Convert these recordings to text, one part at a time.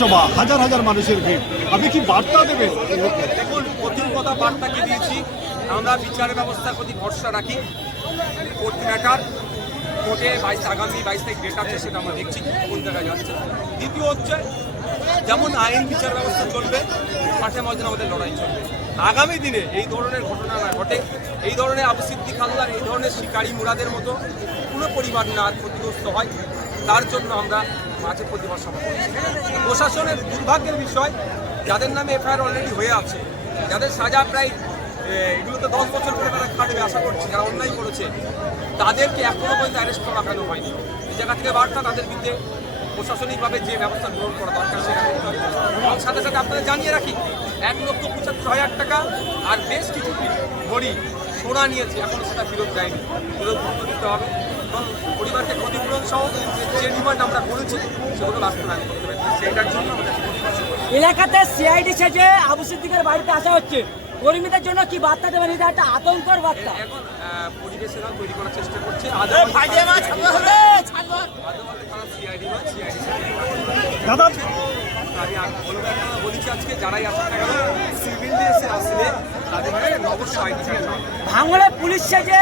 সভা হাজার হাজার মানুষের ভিড়। আপনি কি বার্তা দেবেন? দেখুন প্রতিজ্ঞতা বার্তাকে দিয়েছি? আমরা বিচার ব্যবস্থার প্রতি ভরসা রাখি। কোর্ট কোর্টে বাইশ, আগামী বাইশ তারিখ ডেট আছে সেটা আমরা দেখছি, কোন জায়গায় যাচ্ছে। দ্বিতীয় হচ্ছে, যেমন আইন বিচার ব্যবস্থা চলবে, মাঠে ময়দানে আমাদের লড়াই চলবে। আগামী দিনে এই ধরনের ঘটনা না ঘটে, এই ধরনের আবু সিদ্দিক হালদার, এই ধরনের শিকারী মুরাদের মতো কোনো পরিবার না ক্ষতিগ্রস্ত হয়। তার জন্য আমরা মাঝে প্রতিবাদ সভা প্রশাসনের দুর্ভাগ্যের বিষয়, যাদের নামে এফআইআর অলরেডি হয়ে আছে, যাদের সাজা প্রায় এগুলো তো দশ বছর করে তারা খাটবে আশা করছি, যারা অন্যায় করেছে, তাদেরকে এখনও পর্যন্ত অ্যারেস্ট করা কেন হয়নি। এই জায়গা থেকে বার্তা তাদের বিরুদ্ধে প্রশাসনিকভাবে যে ব্যবস্থা গ্রহণ করা দরকার সেটা এবং সাথে সাথে আপনাদের জানিয়ে রাখি, এক লক্ষ পঁচাত্তর হাজার টাকা আর বেশ কিছু ঘড়ি সোনা নিয়েছে, এখনও সেটা ফেরত দেয়নি। ফেরত দিতে হবে। এবং পরিবারকে ক্ষতিপূরণ সহ যে ডিমান্ড আমরা করেছি সেগুলো বাস্তবায়ন করতে সেইটার জন্য। এলাকাতে সিআইডি সেজে আবু সিদ্দিকের বাড়িতে আসা হচ্ছে। কর্মীদের জন্য কি বার্তা দেবেন? এটা একটা আতঙ্কর বার্তা। এখন আহ, পরিবেশেরা তৈরি করার চেষ্টা করছে। দাদা? আমি বলব একটা বলেছি আজকে যারাই আসুন না কেন সিভিল ড্রেসে আসলে তাদেরকে অবশ্যই আইডি কার্ড ভাঙড়ে পুলিশ সেজে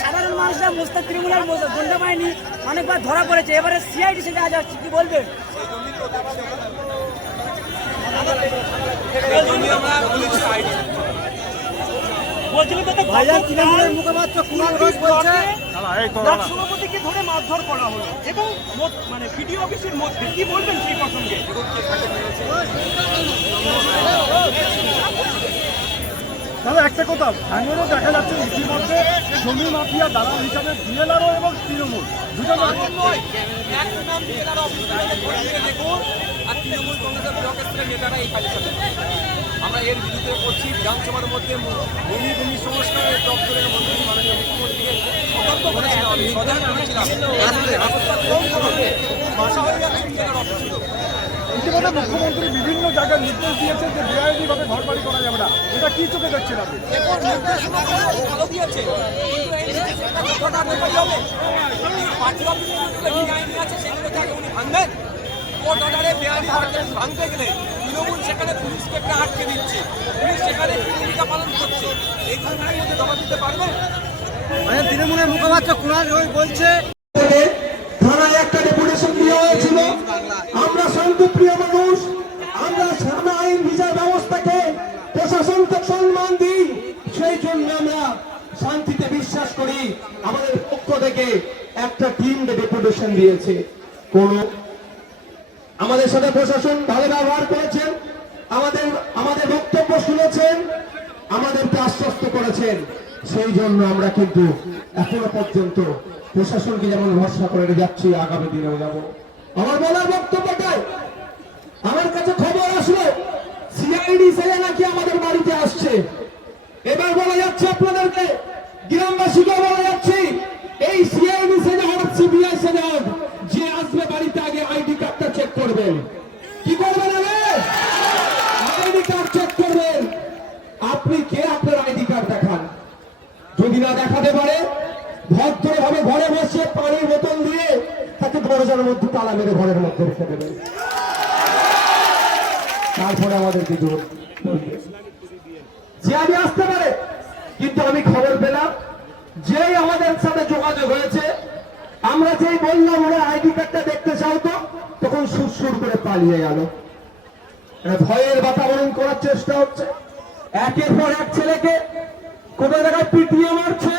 সাধারণ মানুষরা মুস্তাক তৃণমূলের গুন্ডা বাহিনী অনেকবার ধরা পড়েছে। এবারে সিআইডি সেজে আজ হচ্ছে কি বলবেন? তৃণমূলের মুখপাত্র ঘোষ বলছে সভাপতিকে ধরে মারধর করা হলো। এবং মানে ভিডিও অফিসের মধ্যে কি বলবেন সেই প্রসঙ্গে? দাদা একটা কথা ভাঙড়েও দেখা যাচ্ছে ইতিমধ্যে জমি মাফিয়া দালাল হিসাবে বিএলআরও এবং তৃণমূল। দুটো দেখুন আর তৃণমূল কংগ্রেসের ব্লক স্তরের নেতারা এই আমরা এর বিরুদ্ধে করছি বিধানসভার মধ্যে ভূমি ভূমি সংস্কারের দপ্তরের মন্ত্রী মাননীয় মুখ্যমন্ত্রীকে সতর্ক করেছিলাম আমি সজাগ করেছিলাম ইতিমধ্যে মুখ্যমন্ত্রী বিভিন্ন জায়গায় নির্দেশ দিয়েছেন যে বেআইনি ভাবে ঘর বাড়ি করা যাবে না। এটা কি চোখে দেখছেন আপনি? দিয়েছে। ভাঙতে ভাঙতে গেলে তৃণমূল সেখানে পুলিশকে একটা আটকে দিচ্ছে। পুলিশ সেখানে ভূমিকা পালন করছে এই ঘটনার মধ্যে জবাব দিতে পারবে? মানে তৃণমূলের মুখপাত্র ঘোষ বলছে থানায় একটা ডেপুটেশন দেওয়া হয়েছিল আমরা শান্তিপ্রিয় মানুষ আমরা সামনে আইন বিচার ব্যবস্থাকে প্রশাসনকে সম্মান দিই সেই জন্য আমরা শান্তিতে বিশ্বাস আমাদের পক্ষ থেকে একটা টিম ডেপুটেশন দিয়েছে। কোন আমাদের সাথে প্রশাসন ভালো ব্যবহার করেছেন, আমাদের আমাদের বক্তব্য শুনেছেন, আমাদেরকে আশ্বস্ত করেছেন। সেই জন্য আমরা কিন্তু এখনও পর্যন্ত প্রশাসনকে যেমন ভরসা করে যাচ্ছি, আগামী দিনেও যাব। আমার বলার বক্তব্যটাই আমার কাছে খবর আসলো সিআইডি সেলে নাকি আমাদের বাড়িতে আসছে। এবার বলা যাচ্ছে আপনাদেরকে গ্রামবাসীকে বলা যাচ্ছে, এই সিআইডি সেলে হোক সিবিআই সেলে হোক, যে আসবে বাড়িতে আগে আইডি কার্ডটা চেক করবেন কি করবেন আগে আইডি কার্ড চেক করবেন আপনি কে আপনার আইডি কার্ড দেখান? যদি না দেখাতে পারে, ভদ্রভাবে ঘরে বসে পানির বোতল দিয়ে তাকে দরজার মধ্যে তালা মেরে ঘরের মধ্যে রেখে দেবেন তারপরে আমাদেরকে জোর করবে। যে আমি আসতে পারে কিন্তু আমি খবর পেলাম, যেই আমাদের সাথে যোগাযোগ হয়েছে, আমরা যেই বললাম, ওরা আইডি কার্ডটা দেখতে চাও তো? তখন সুর করে পালিয়ে গেল। ভয়ের বাতাবরণ করার চেষ্টা হচ্ছে। একের পর এক ছেলেকে কোন জায়গায় পিটিয়ে মারছে,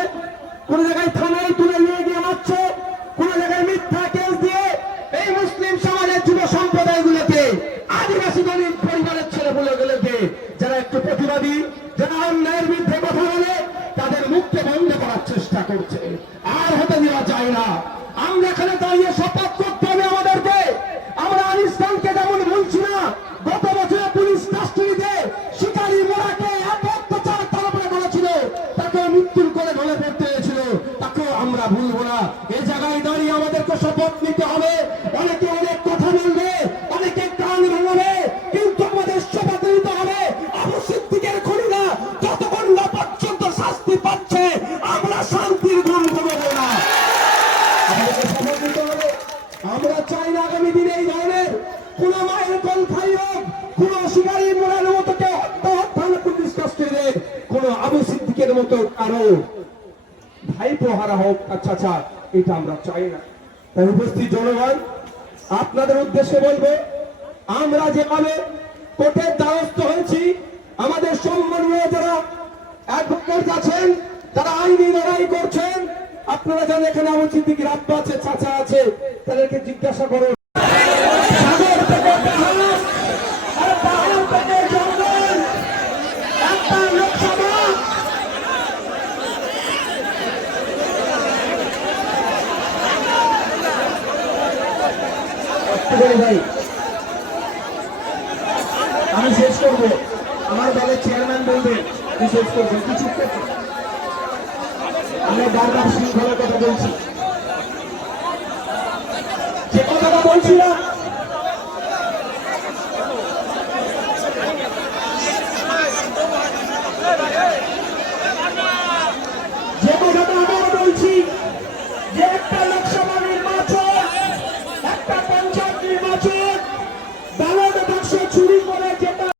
কোন জায়গায় থানায় তুলে নিয়ে গিয়ে মারছে, কোন জায়গায় মিথ্যা কেস দিয়ে এই মুসলিম সমাজের যুব সম্প্রদায়গুলোকে আদিবাসী দলিত পরিবারের ছেলে বলে গুলোকে যারা একটু প্রতিবাদী, যারা অন্যায়ের বিরুদ্ধে কথা বলে তাদের মুখকে বন্ধ করার চেষ্টা করছে। আর হতে দেওয়া যায় না। আমরা এখানে দাঁড়িয়ে শপথ করতে আমরা চাই না আগামী দিনে এই ধরনের কোন মায়ের কণ্ঠাই হোক, কোন শিকারী মোড়ার মতো করে দেয়, কোন আবু সিদ্দিকের মতো কারও। ভাই প্রহারা হোক আচ্ছা আচ্ছা এটা আমরা চাই না। তাই উপস্থিত জনগণ, আপনাদের উদ্দেশ্যে বলব, আমরা যেভাবে কোর্টের দ্বারস্থ হয়েছি, আমাদের সম্মানীয় যারা অ্যাডভোকেট আছেন, তারা আইনি লড়াই করছেন আপনারা জানেন এখানে আবু সিদ্দিকের আব্বা আছে চাচা আছে তাদেরকে জিজ্ঞাসা করুন। লোকসভা। ভাই আমি শেষ করব আমার দলের চেয়ারম্যান বলবে আমি শেষ করব কি চুপ করছ আমরা বারবার শৃঙ্খলার কথা বলছি।